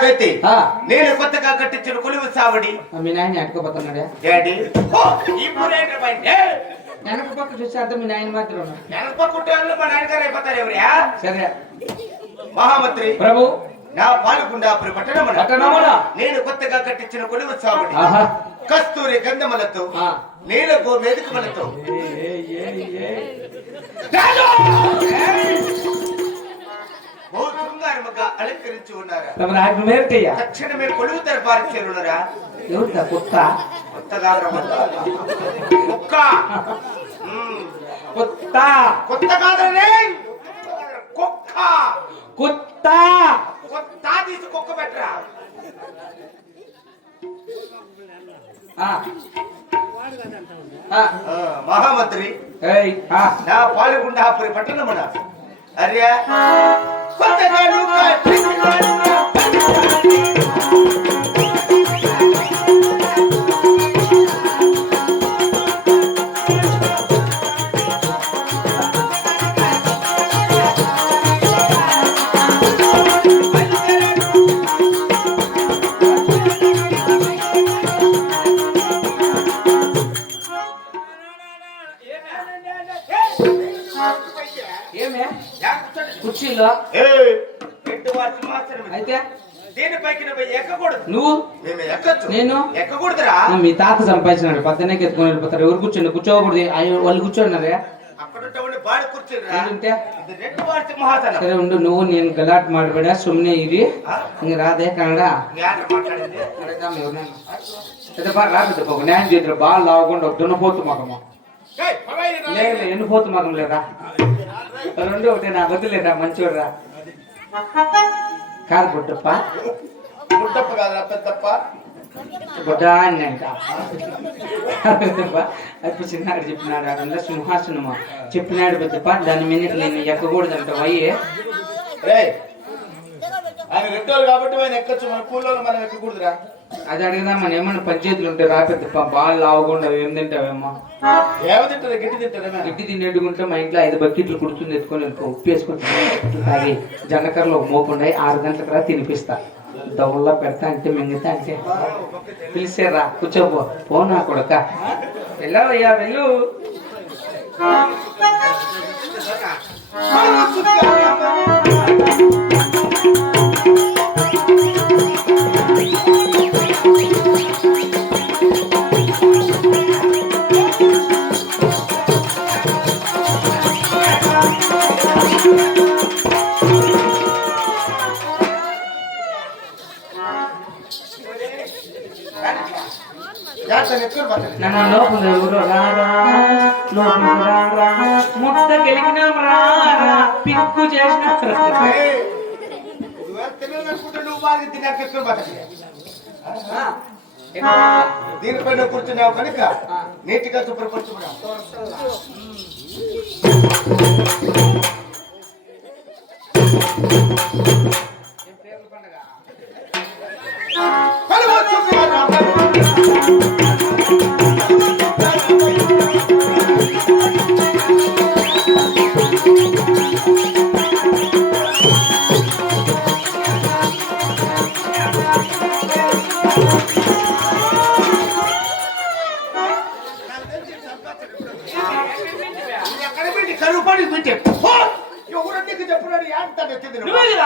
అయితే నేను కొత్తగా కట్టించిన కొలువు సావడి మీ నాయన ఎట్టుకోపోతున్నాడే డాడీ వెనక పక్క చూస్తే అర్థం మీ నాయన మాత్రం వెనక పక్క ఉంటే మా నాన్నగారు అయిపోతారు ఎవరియా సరే మహామంత్రి ప్రభు నా పాలకుండాపురి పట్టణమున నేను కొత్తగా కట్టించిన కొలువు సావడి కస్తూరి గంధములతో నీలకు వేదికములతో అలంకరించి ఉన్నారా తక్షణమే కొలువు దర్బారు చేరున్నారా ఎవరు కుక్క కొత్తగా కుక్క కొత్త కొత్త కాదనే కుక్క కొత్త కొత్త తీసి కుక్క పెట్టరా మహామంత్రి నా పాలగుండాపురి పట్టణమున అర్యా కొత్తగాడు కుర్చీలో అయితే నువ్వు నేను ఎక్కకూడదురా మీ తాత సంపాదించినాడు పద్దెనే ఎత్తుకొని వెళ్ళిపోతారు ఎవరు కూర్చోండి కూర్చోకూడదు వాళ్ళు కూర్చోన్నారే సరే ఉండు నువ్వు నేను గలాట్ మాట్లాడా సుమ్నే ఇది ఇంక రాదే కన్నడ రాదు న్యాయం చేతులు బాగా లావకుండా దున్నపోతు మగము లేదు ఎండిపోతు మగం లేదా రెండు ఒకటి నా వద్దులేరా మంచివాడురా కాదు బుడ్డప్ప బుడ్డప్ప కాదురా పెద్దప్ప బుడ్డ అన్నంట అది చిన్నాడు చెప్పినాడు అదంతా సింహాసనమా చెప్పినాడు పెద్దప్ప దాని మీద నేను ఎక్కకూడదంట అయ్యే ఆయన రెడ్డోళ్ళు కాబట్టి ఆయన ఎక్కచ్చు మన కూలోళ్ళు మనం ఎక్కకూడదురా అది అడిగినా మన ఏమన్నా పంచాయతీలు ఉంటే రా పెద్దప్ప బాగా లావకుండా ఏం తింటావేమో గిడ్డి తినేట్టుకుంటే మా ఇంట్లో 5 బకెట్లు కుడుతుంది ఎత్తుకొని ఉప్పు వేసుకుంటాను తాగి జనకర్లో మోకుండా 6 గంటలకు రా తినిపిస్తా దౌల్లా పెడతా అంటే మింగితా అంటే పిలిచేరా కూర్చోపో పోనా కొడక వెళ్ళవయ్యా వెళ్ళు నన్ను లోపల ఎవరు రారా లోపలికి రారా ముద్ద గెలికినాం రారా పిక్కు చేసిన దీనిపైన కూర్చున్నావు కనుక నీటిగా శుభ్రపరచుకున్నావు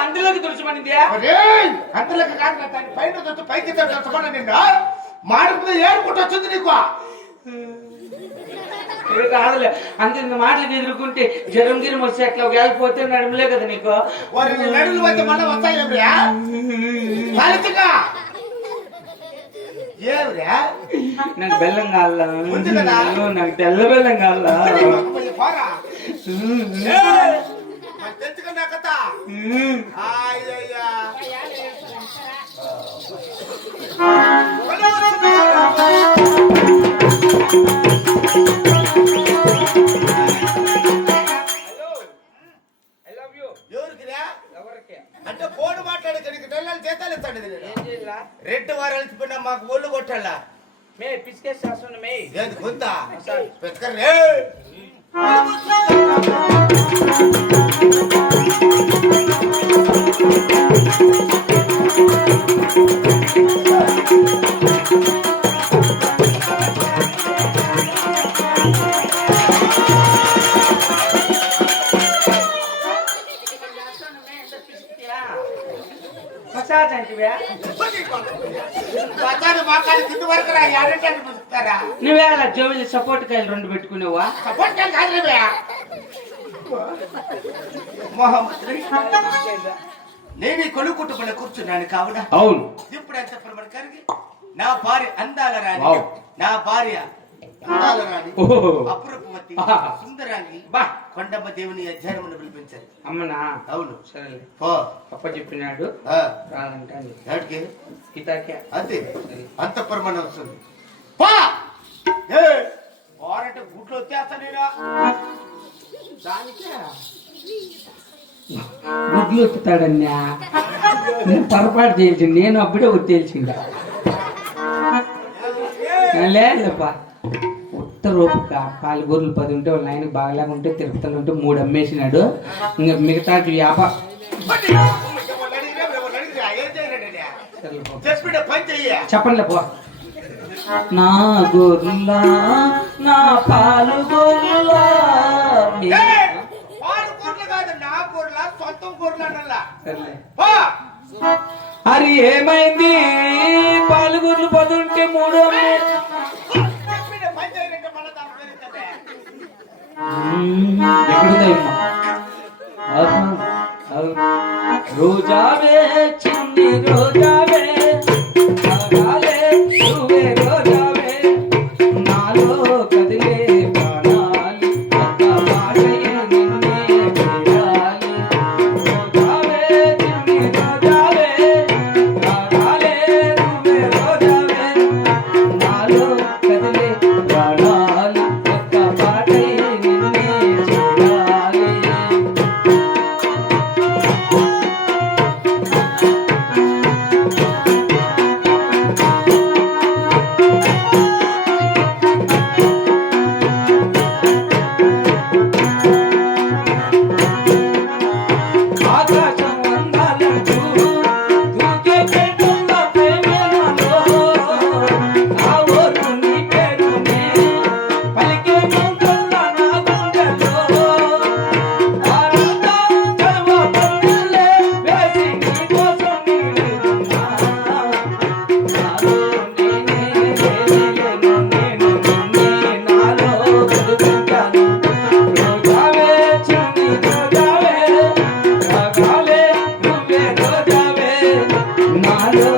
అంతలోకి తుడిచిపడింది అంతలోకి కాదు పైన చూస్తే పైకి తెచ్చమని నిన్న మాడుకుంటే ఏడుకుంటూ వచ్చింది నీకు కాదులే అంత మాటలు ఎదుర్కొంటే జ్వరం గిరం వస్తే అట్లా వెళ్ళిపోతే నడుములే కదా నీకు నడుములు వచ్చి మళ్ళీ వస్తాయి నాకు బెల్లం కావాలా నాకు తెల్ల బెల్లం కావాలా తెచ్చుకున్నా కథ అంటే ఫోన్ మాట్లాడే నెలలు చేతాలు ఇస్తాడు రెడ్డి వారు అలిసిపోయినా మాకు ఒళ్ళు కొట్టాలా మే పిసికే శాసన మే ఏది కొంత పెట్టుకరే మసాజ్ అంటే మసాజ్ మాకాలి కింద వరకు రా యాడంటే పిలుస్తారా నువ్వే అలా జోబులు సపోర్ట్ కాయలు 2 పెట్టుకునేవా సపోర్ట్ కాదు రే మొహమ్మద్ నేను కొనుక్కుంటూ కూర్చున్నాను కావున అవును ఇప్పుడు ఎంత ప్రమాణకారికి నా భార్య అందాల రాణి నా భార్య అందాల రాణి అపురూపవతి సుందరాంగి కొండమ్మ దేవుని అధ్యయనమును పిలిపించారు అమ్మనా అవును సరే పో అప్ప చెప్పినాడు రాదంటాను ఎవరికి ఇతాకే అంతే అంత ప్రమాణం వస్తుంది పో పోరంటే గుడ్లు వచ్చేస్తా నేను దానికే గుడ్లు వస్తాడన్నా నేను పొరపాటు చేసింది నేను అప్పుడే తెలిసిందా లేదప్పా ఉత్తరూపుక 4 గొర్రెలు 10 ఉంటే వాళ్ళ ఆయనకు బాగలేకుంటే తిరుపతిలో ఉంటే 3 అమ్మేసినాడు ఇంకా మిగతా వ్యాపారం చెప్పండి పో నా గొర్రెలా నా పాలు గొర్రెలా అరే ఏమైంది పాలుగుర్లు 10 ఉంటే 3 రోజావే చిన్ని రోజావే నువ్వే రోజావే నాలో కదిలే ప్రాణాలు ఒక్క మాటయ్య నిన్నే చేయాలి రోజావే చిన్ని రోజావే రాగాలే నువ్వే రోజావే నాలో కదిలే ప్రాణాలు ఒక్క మాటయ్య నిన్నే చేయాలి ఆకాశం అందాలంటూ దూకే పెట్టున్న ప్రేమలో ఆ ఊరు నీ పేరునే పలికే మంత్రంలా నా గుండెలో ఆరంతా చలవ పల్లె వేసి నీ కోసం నీళ్ళున్నా నాలో నేనే లేను నేను నిన్నే నాలో వెలుగుంటాను రోజావే చిన్ని రోజావే రాగాలే నువ్వే రోజావే నాలో